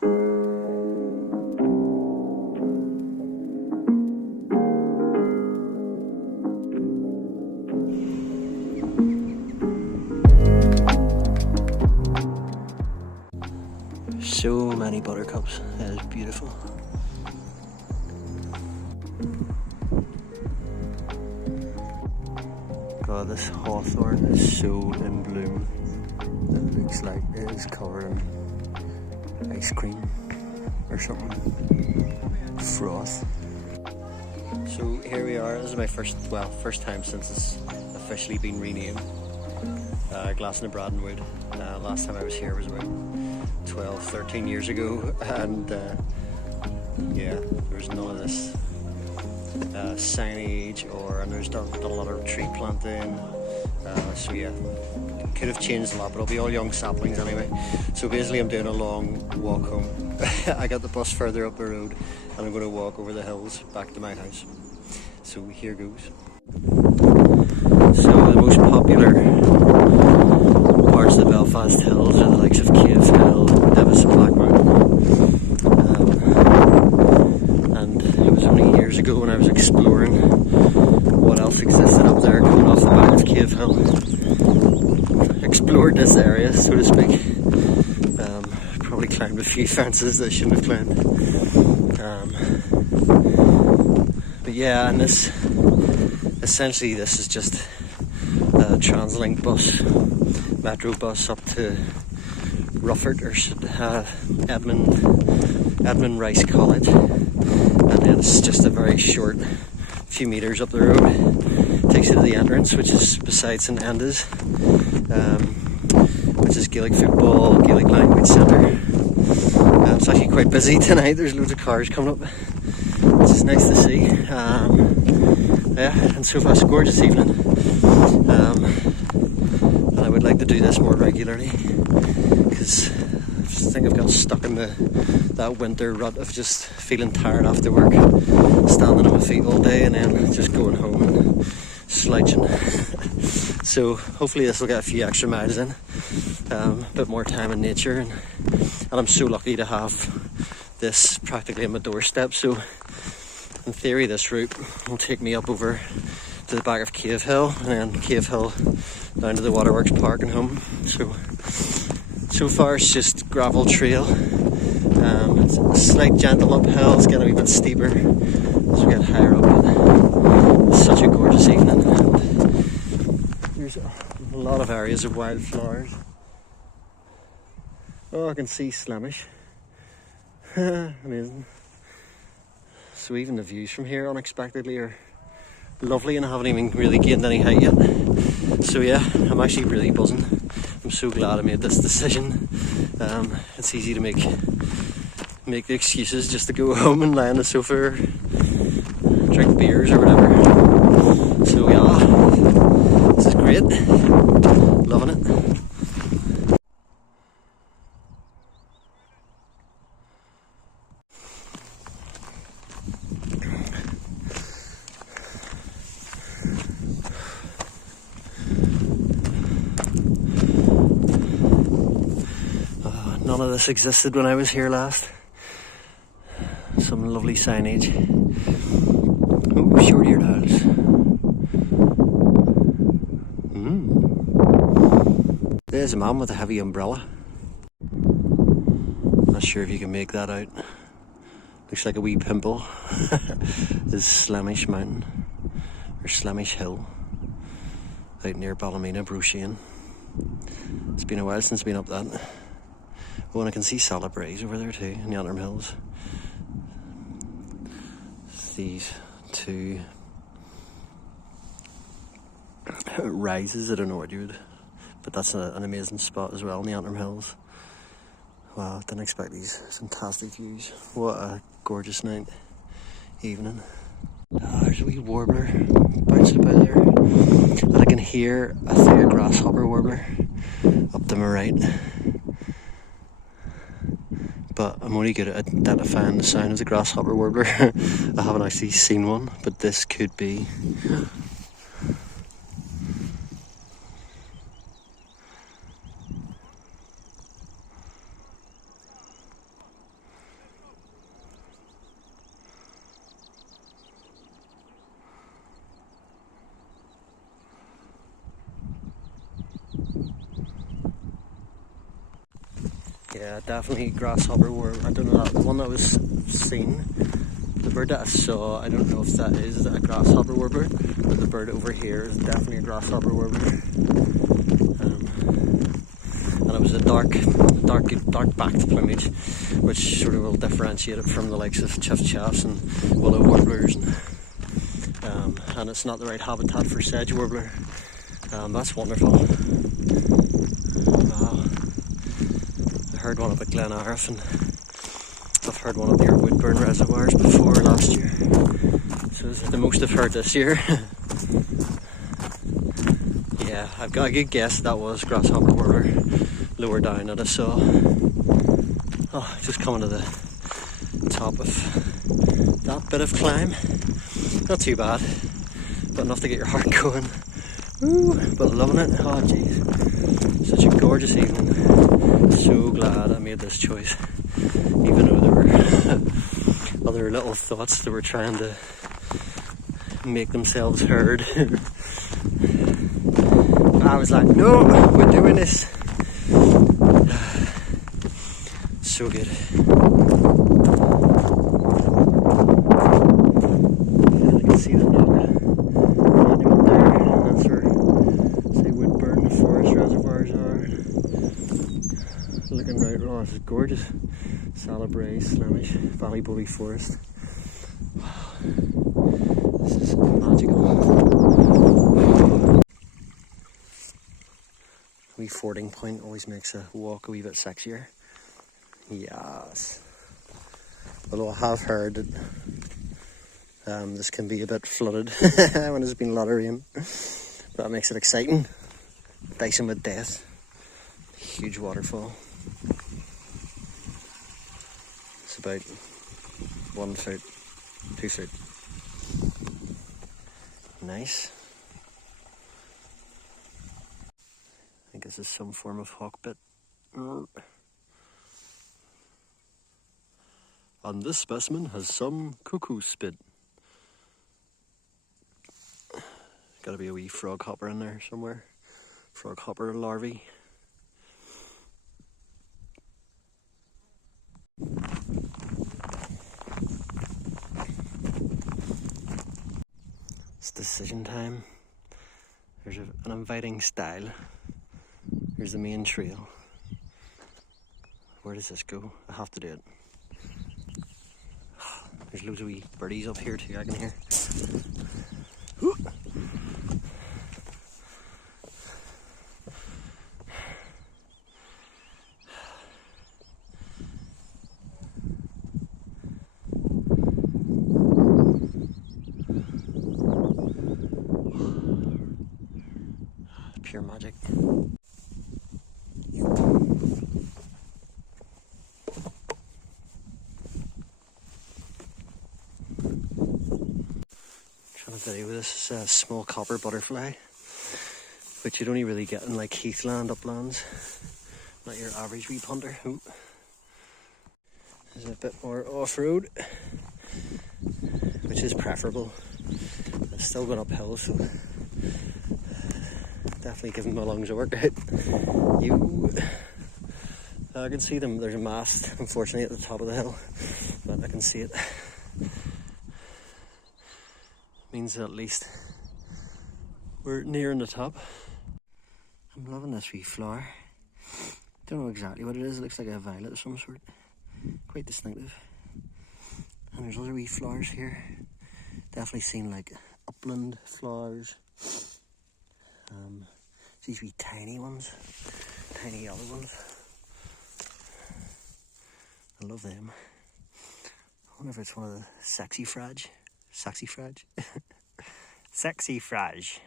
So many buttercups, that is beautiful. God, this hawthorn is so in bloom. It looks like it is covered in ice cream or something. Froth. So here we are. This is my first time since it's officially been renamed. Glas-na-Bradan wood. Last time I was here was about 12, 13 years ago, and yeah, there's none of this signage, and there's done a lot of tree planting, so yeah, could have changed a lot, but it'll be all young saplings anyway. So basically I'm doing a long walk home. I got the bus further up the road and I'm going to walk over the hills back to my house. So here goes. So the most popular parts of the Belfast Hills are the likes of Cave Hill, Davis and Blackmount. And it was only years ago when I was exploring what else existed up there, coming off the back of Cave Hill. Explored this area, so to speak. Probably climbed a few fences that I shouldn't have climbed. But yeah, and essentially this is just a Translink bus, metro bus up to Rufford or Edmund Rice College, and then it's just a very short few meters up the road. Takes you to the entrance, which is beside St Enda's, which is Gaelic football, Gaelic language centre. It's actually quite busy tonight. There's loads of cars coming up, which is nice to see. Yeah, and so far it's a gorgeous evening. And I would like to do this more regularly, because I just think I've got stuck in that winter rut of just feeling tired after work, standing on my feet all day and then just going home and slouching. So hopefully this will get a few extra miles in, a bit more time in nature, and I'm so lucky to have this practically on my doorstep. So in theory this route will take me up over to the back of Cave Hill, and then Cave Hill down to the Waterworks Park and home. So far it's just gravel trail. It's a slight gentle uphill, it's getting a wee bit steeper as we get higher up. It's such a gorgeous evening, and there's a lot of areas of wildflowers. Oh, I can see Slamish. Amazing. So even the views from here unexpectedly are lovely, and I haven't even really gained any height yet. So yeah, I'm actually really buzzing. I'm so glad I made this decision. It's easy to make the excuses just to go home and lie on the sofa or drink beers or whatever. So yeah, this is great. Loving it. None of this existed when I was here last. Some lovely signage. Oh, short-eared owls. There's a man with a heavy umbrella. Not sure if you can make that out. Looks like a wee pimple. This is Slamish Mountain, or Slamish Hill, out near Ballymena, Broshane. It's been a while since I've been up that. Oh, and I can see Salop Braes over there too, in the Antrim Hills. It's these two rises, I don't know what you would, but that's an amazing spot as well in the Antrim Hills. Wow, didn't expect these fantastic views. What a gorgeous night, evening. There's a wee warbler bouncing about there. And I can hear, I think, a grasshopper warbler up to my right. But I'm only good at identifying the sound of the grasshopper warbler. I haven't actually seen one, but this could be. Yeah, definitely grasshopper worm. I don't know, that one that was seen, the bird that I saw, I don't know if that is a grasshopper warbler, but the bird over here is definitely a grasshopper warbler. And it was a dark backed plumage, which sort of will differentiate it from the likes of chiff-chaffs and willow warblers. And it's not the right habitat for sedge warbler. That's wonderful. I heard one up at Glas-na-Bradan, and I've heard one up near Woodburn reservoirs before last year. So it's the most I've heard this year. Yeah, I've got a good guess that was grasshopper warbler lower down that I saw. Oh, just coming to the top of that bit of climb. Not too bad, but enough to get your heart going. Woo, but loving it. Oh jeez, such a gorgeous evening. So glad I made this choice, even though there were other little thoughts that were trying to make themselves heard. I was like, no, we're doing this. So good. And I can see the knock landing up there, and that's where, say, Woodburn, the forest reservoirs are. Looking right, oh, this is gorgeous. Salabray, Slamish, Ballybowie Forest. This is magical. A wee fording point always makes a walk a wee bit sexier. Yes. Although I have heard that this can be a bit flooded when there's been a lot of rain. But that makes it exciting. Dicing with death. Huge waterfall. It's about 1 foot, 2 foot. Nice. I think this is some form of hawkbit. And this specimen has some cuckoo spit. Gotta be a wee frog hopper in there somewhere. Frog hopper larvae. It's decision time. There's an inviting stile. Here's the main trail. Where does this go? I have to do it. There's loads of wee birdies up here too, I can hear. Ooh. Pure magic. Video with this is a small copper butterfly, which you'd only really get in like heathland, uplands, not your average wee punter. Ooh. There's a bit more off-road, which is preferable. It's still going uphill, so definitely giving my lungs a workout. I can see them. There's a mast, unfortunately, at the top of the hill, but I can see it. Means that at least we're nearing the top. I'm loving this wee flower. Don't know exactly what it is. It looks like a violet of some sort. Quite distinctive. And there's other wee flowers here. Definitely seen like upland flowers. These wee tiny ones. Tiny yellow ones. I love them. I wonder if it's one of the sexy frage. Sexy frage. Sexy frage.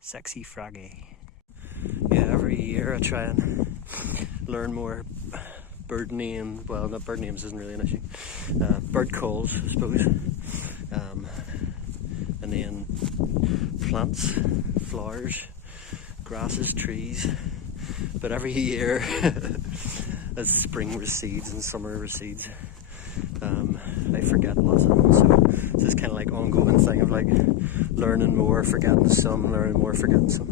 Sexy fraggy. Yeah, every year I try and learn more bird names. Well, not bird names isn't really an issue. Bird calls, I suppose. And then plants, flowers, grasses, trees. But every year, as spring recedes and summer recedes, I forget lots of them. So it's this kind of like ongoing thing of like learning more, forgetting some, learning more, forgetting some.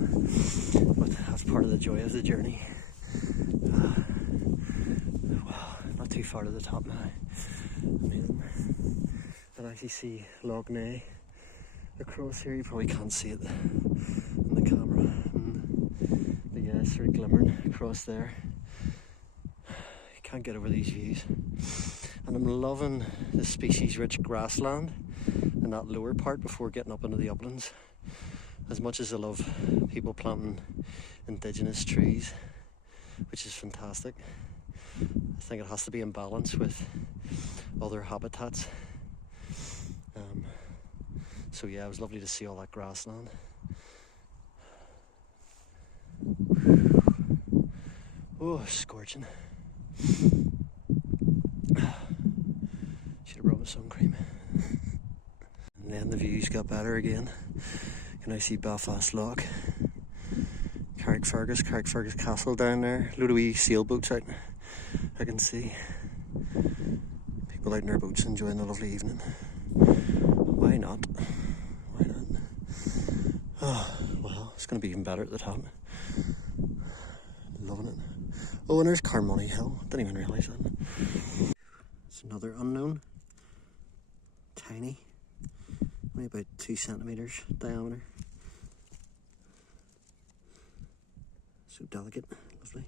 But that's part of the joy of the journey. too far to the top now. Amazing. I can actually see Glas-na-Bradan across here. You probably can't see it in the camera. But yeah, it's sort of glimmering across there. You can't get over these views. And I'm loving the species-rich grassland in that lower part before getting up into the uplands. As much as I love people planting indigenous trees, which is fantastic, I think it has to be in balance with other habitats. So yeah, it was lovely to see all that grassland. Oh, scorching. Should have brought my sun cream. And then the views got better again. You can now see Belfast Lock, Carrickfergus Castle down there. A load of wee sailboats out, I can see. People out in their boats enjoying a lovely evening. Why not? Why not? Oh, well, it's going to be even better at the top. Loving it. Oh, and there's Carmoney Hill. Didn't even realise that. It's another unknown. Tiny. Only about 2 centimetres diameter. So delicate. Lovely.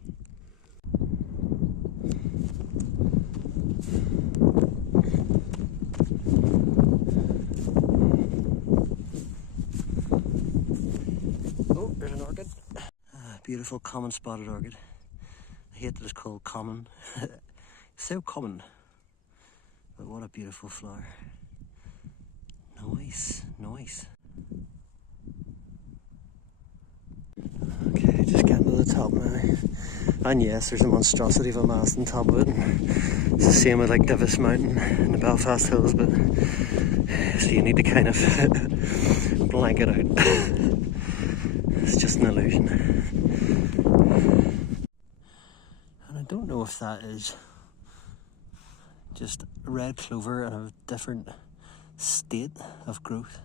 Oh, there's an orchid. Beautiful common spotted orchid. I hate that it's called common. It's so common. But what a beautiful flower. Nice, nice. Okay, just getting to the top now. And yes, there's a monstrosity of a mast on top of it. And it's the same with like Divis Mountain in the Belfast Hills, but so you need to kind of blank it out. It's just an illusion. And I don't know if that is just red clover in a different state of growth,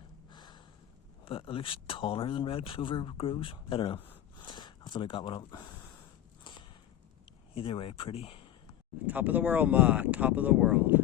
but it looks taller than red clover grows. I don't know. I'll have to look that one up. Either way, pretty. Top of the world, ma. Top of the world.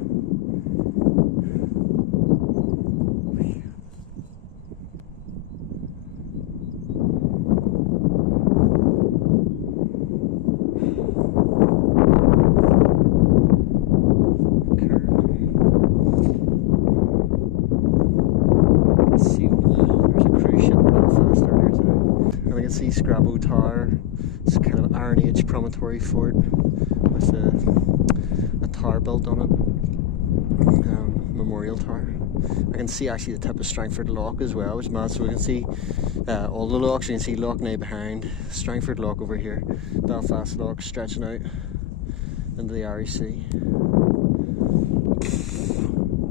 See Scrabo Tower. It's kind of Iron Age promontory fort with a tower built on it, memorial tower. I can see actually the tip of Strangford Lock as well, which is mad. So we can see all the locks. You can see Loch-na behind, Strangford Lock over here, Belfast Lock stretching out into the Irish Sea.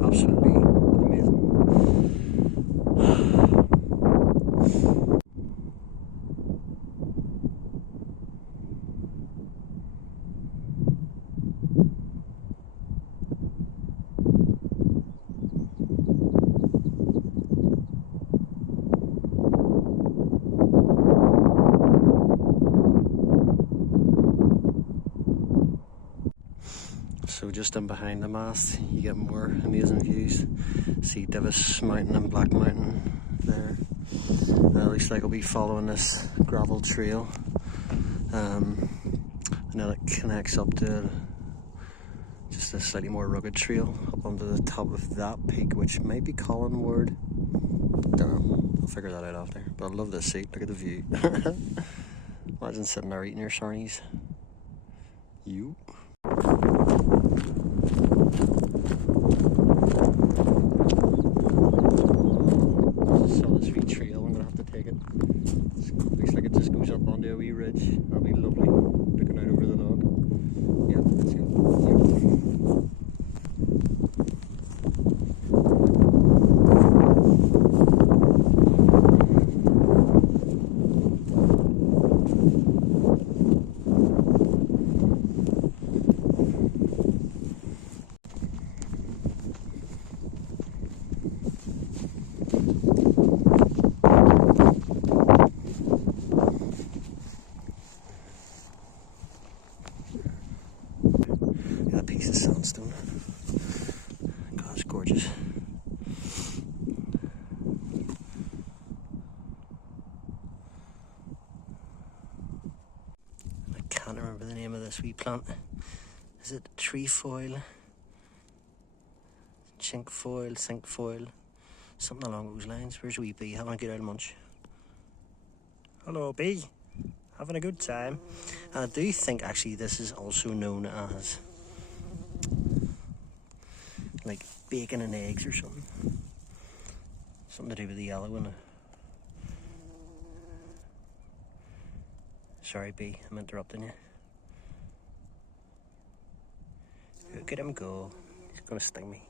Absolutely amazing. So just in behind the mast, you get more amazing views. See Divis Mountain and Black Mountain there. It looks like I'll be following this gravel trail, and then it connects up to just a slightly more rugged trail up onto the top of that peak, which might be Collinward. Don't know. I'll figure that out after. But I love this seat. Look at the view. Imagine sitting there eating your sarnies. You. Saw this wee trail, I'm gonna have to take it. Looks like it just goes up onto a wee ridge. That'll be lovely, looking out over the log. Yeah, let's go. this wee plant? Is it trefoil? Chinkfoil, cinquefoil? Something along those lines. Where's a wee bee having a good old munch? Hello, bee. Having a good time. And I do think actually this is also known as like bacon and eggs or something. Something to do with the yellow one. Sorry, bee, I'm interrupting you. Look at him go. He's gonna sting me.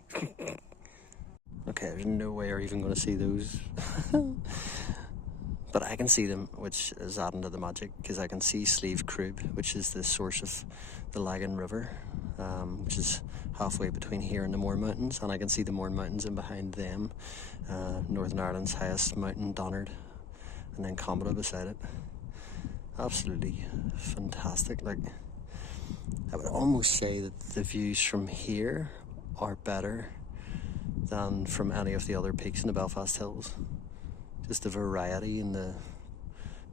Okay, there's no way you're even gonna see those. But I can see them, which is adding to the magic, because I can see Slieve Crib, which is the source of the Lagan River, which is halfway between here and the Mourne Mountains, and I can see the Mourne Mountains, and behind them, Northern Ireland's highest mountain, Donard, and then Comida beside it. Absolutely fantastic. Like, I would almost say that the views from here are better than from any of the other peaks in the Belfast Hills. Just the variety in the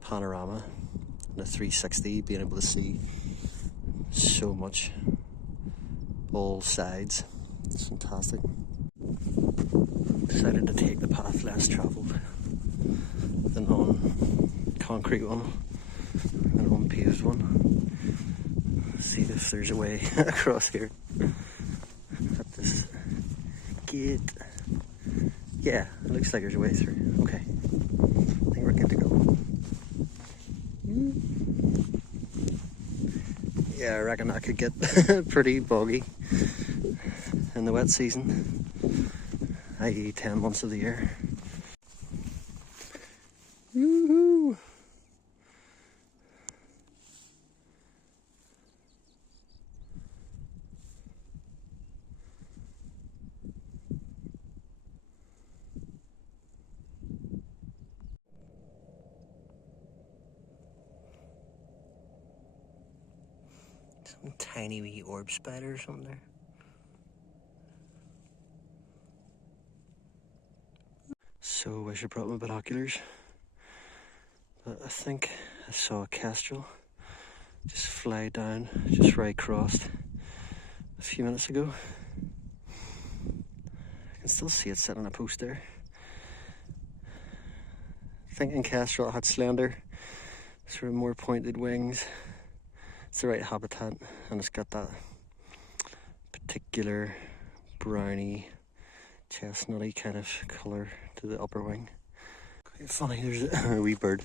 panorama and the 360, being able to see so much, all sides. It's fantastic. Decided to take the path less travelled than on concrete one and unpaved one. See if there's a way across here at this gate. Yeah, it looks like there's a way through. Okay, I think we're good to go. Yeah, I reckon that could get pretty boggy in the wet season, i.e. 10 months of the year. Woohoo! Some tiny wee orb spider or something there. So I should brought my binoculars, but I think I saw a kestrel just fly down just where I crossed a few minutes ago. I can still see it sitting on a post there. Thinking kestrel had slender, sort of more pointed wings. It's the right habitat, and it's got that particular browny, chestnutty kind of colour to the upper wing. Quite funny, there's a wee bird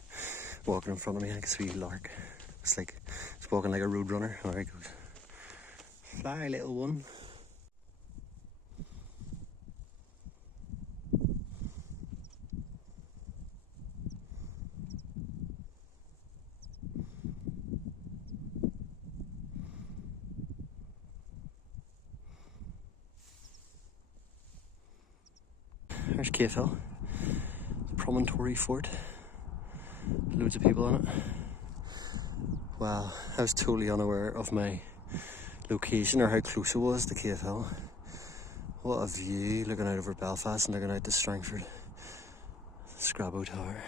walking in front of me. I think it's a wee lark. It's like, it's walking like a road runner. There he goes. Fly, little one. There's Cave Hill, promontory fort, loads of people on it. Wow, I was totally unaware of my location or how close it was to Cave Hill. What a view, looking out over Belfast and looking out to Strangford, Scrabo Tower.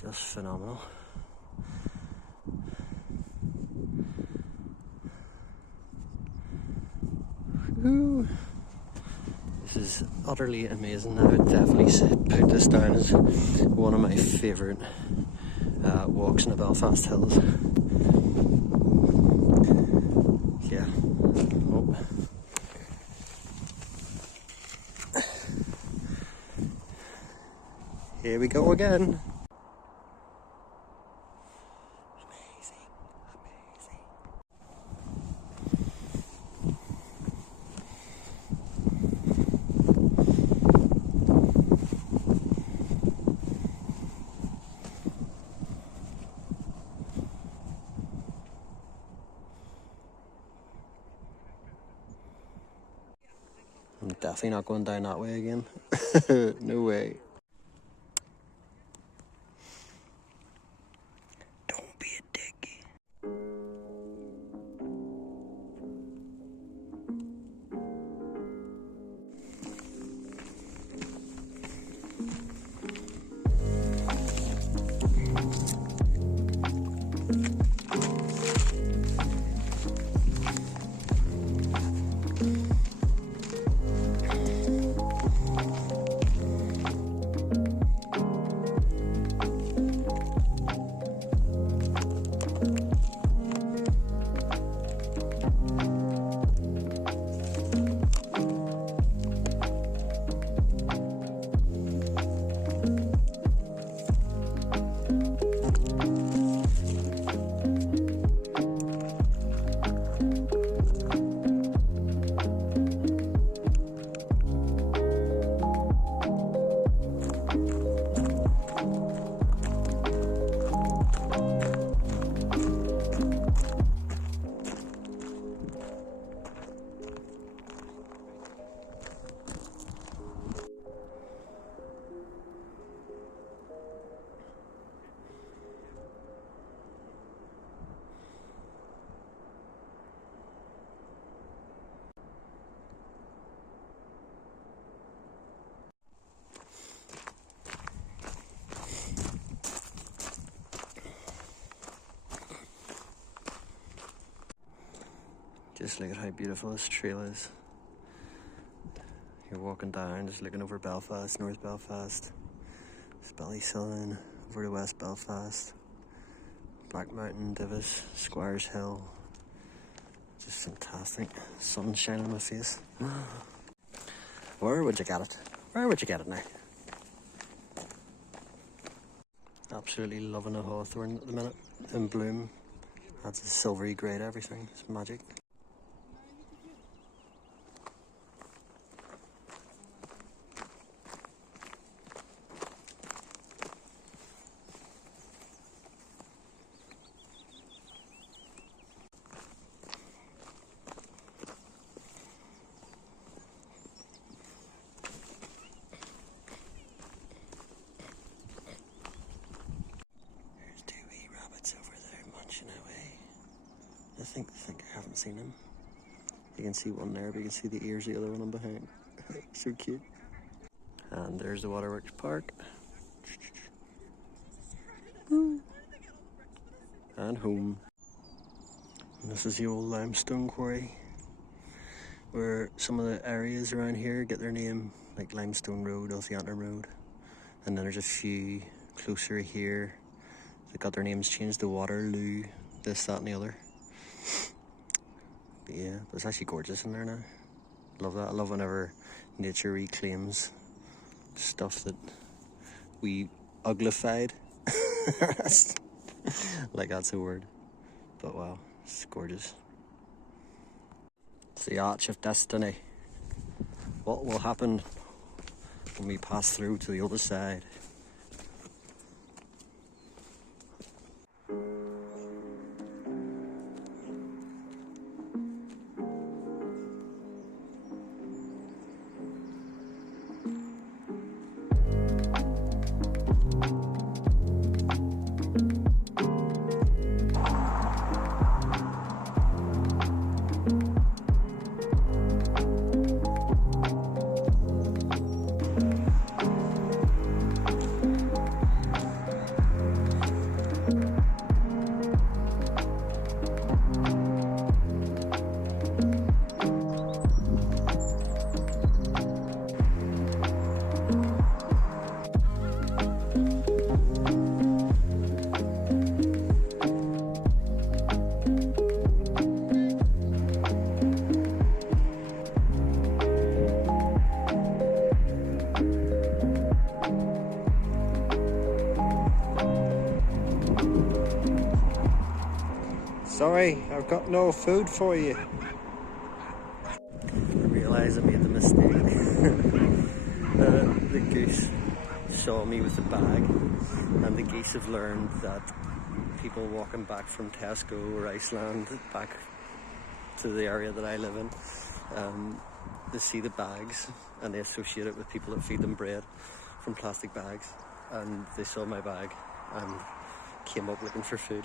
Just phenomenal. Ooh. This is utterly amazing. I would definitely put this down as one of my favourite walks in the Belfast Hills. Yeah. Oh. Here we go again. I'm definitely not going down that way again. No way. Don't be a dick. Just look at how beautiful this trail is. You're walking down, just looking over Belfast, North Belfast, Ballysullen, over to West Belfast, Black Mountain, Divis, Squires Hill. Just fantastic. Sun shining on my face. Where would you get it? Where would you get it now? Absolutely loving a hawthorn at the minute, in bloom. That's a silvery grey to everything. It's magic. I haven't seen him. You can see one there, but you can see the ears, the other one on behind. So cute. And there's the Waterworks Park. And home. And this is the old limestone quarry, where some of the areas around here get their name, like Limestone Road, Saunter Road. And then there's a few closer here that got their names changed to Waterloo, this, that and the other. But yeah, but it's actually gorgeous in there now. Love that. I love whenever nature reclaims stuff that we uglified. Like, that's a word. But wow, it's gorgeous. It's the Arch of Destiny. What will happen when we pass through to the other side? Sorry, I've got no food for you. I realise I made the mistake. The goose saw me with the bag, and the geese have learned that people walking back from Tesco or Iceland back to the area that I live in, they see the bags and they associate it with people that feed them bread from plastic bags, and they saw my bag and came up looking for food.